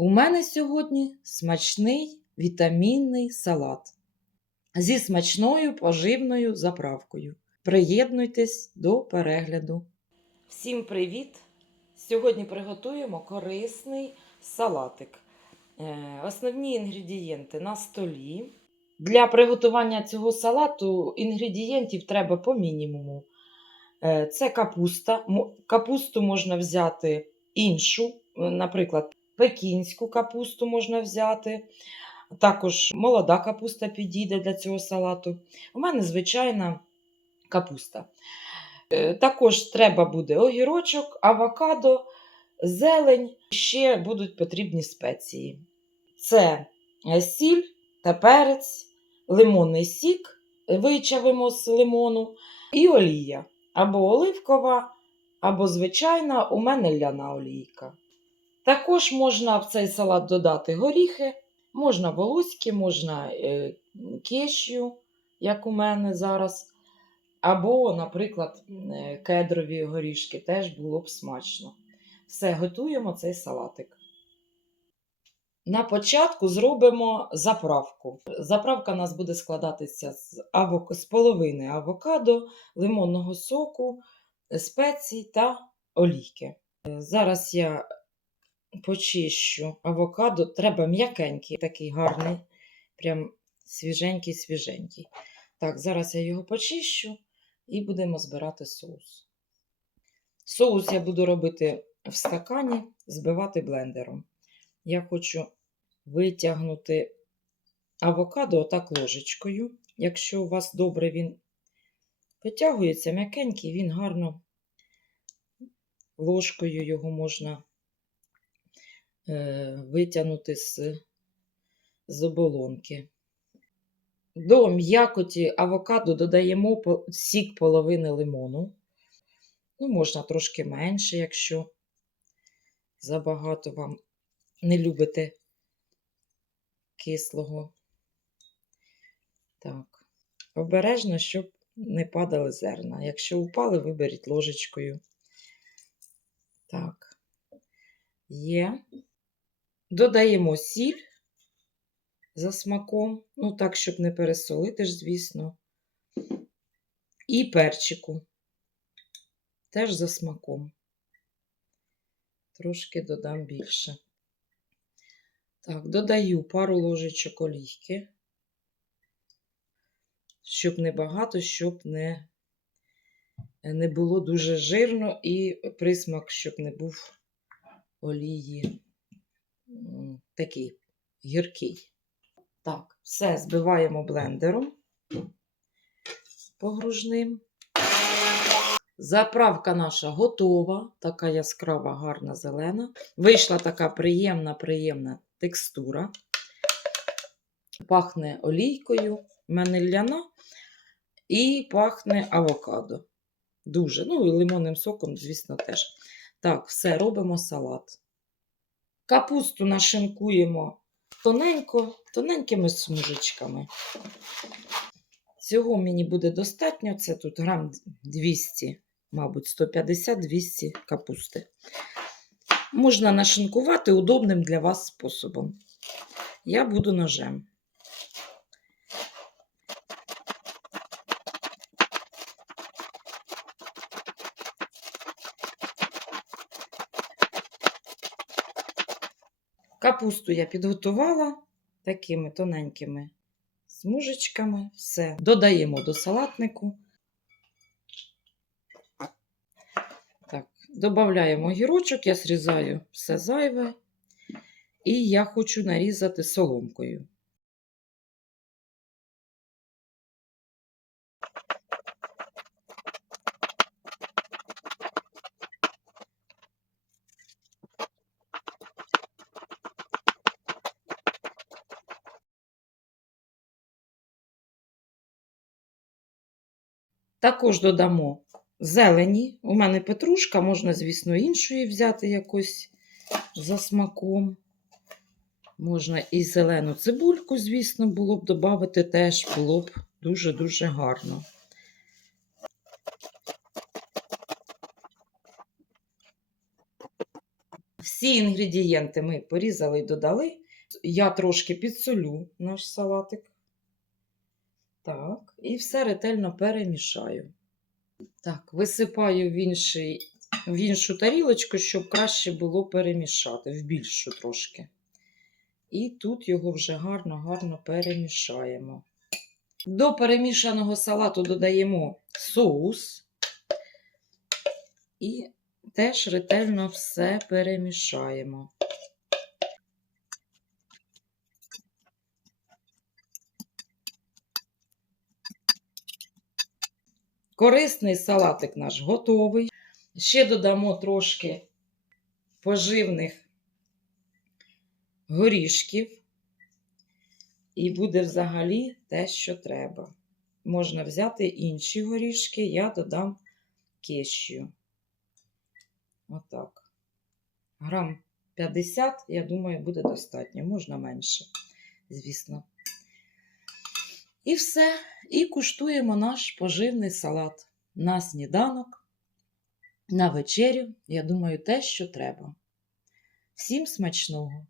У мене сьогодні смачний вітамінний салат зі смачною поживною заправкою. Приєднуйтесь до перегляду. Всім привіт! Сьогодні приготуємо корисний салатик. Е, Основні інгредієнти на столі. Для приготування цього салату інгредієнтів треба по мінімуму. Е, Це капуста. Капусту можна взяти іншу, е, наприклад, пекінську капусту можна взяти. Також молода капуста підійде для цього салату. У мене звичайна капуста. Е, Також треба буде огірочок, авокадо, зелень, ще будуть потрібні спеції. Це сіль та перець, лимонний сік, вичавимо з лимону, і олія. Або оливкова, або звичайна, у мене ляна олійка. Також можна в цей салат додати горіхи, можна волоські, можна е, кешю, як у мене зараз. Або, наприклад, е, кедрові горішки теж було б смачно. Все, готуємо цей салатик. На початку зробимо заправку. Заправка у нас буде складатися з, авок... з половини авокадо, лимонного соку, спецій та олійки. Е, Зараз я почищу авокадо. Треба м'якенький, такий гарний, прям свіженький, свіженький. Так, зараз я його почищу і будемо збирати соус. Соус я буду робити в стакані, збивати блендером. Я хочу витягнути авокадо отак ложечкою. Якщо у вас добре він витягується м'якенький, він гарно ложкою його можна витягнути з, з оболонки. До м'якоті авокадо додаємо сік половини лимону. Ну, можна трошки менше, якщо забагато вам не любите кислого. Так. Обережно, щоб не падали зерна. Якщо упали, виберіть ложечкою. Так. Є. Додаємо сіль за смаком. Ну, так, щоб не пересолити ж, звісно. І перчику. Теж за смаком. Трошки додам більше. Так, додаю пару ложечок олійки, щоб не багато, щоб не, не було дуже жирно і присмак, щоб не був олії такий гіркий. Так, все збиваємо блендером погружним. Заправка наша готова, така яскрава, гарна зелена. Вийшла така приємна, приємна текстура. Пахне олійкою, в мене і пахне авокадо. Дуже. Ну і лимонним соком, звісно, теж. Так, все, робимо салат. Капусту нашинкуємо тоненько, тоненькими смужечками. Цього мені буде достатньо. Це тут грам 200, мабуть, 150-200 капусти. Можна нашинкувати удобним для вас способом. Я буду ножем. Капусту я підготувала такими тоненькими смужечками. Все. Додаємо до салатнику. Так, додаємо гірочок, я срізаю все зайве. І я хочу нарізати соломкою. Також додамо зелені. У мене петрушка, можна, звісно, іншої взяти якось за смаком. Можна і зелену цибульку, звісно, було б додати теж було б дуже-дуже гарно. Всі інгредієнти ми порізали і додали. Я трошки підсолю наш салатик. Так, і все ретельно перемішаю. Так, висипаю в, інший, в іншу тарілочку, щоб краще було перемішати, в більшу трошки. І тут його вже гарно-гарно перемішаємо. До перемішаного салату додаємо соус і теж ретельно все перемішаємо. Корисний салатик наш готовий. Ще додамо трошки поживних горішків. І буде взагалі те, що треба. Можна взяти інші горішки, я додам кещю. Отак. Грам 50, я думаю, буде достатньо. Можна менше, звісно. І все. І куштуємо наш поживний салат на сніданок, на вечерю. Я думаю, те, що треба. Всім смачного!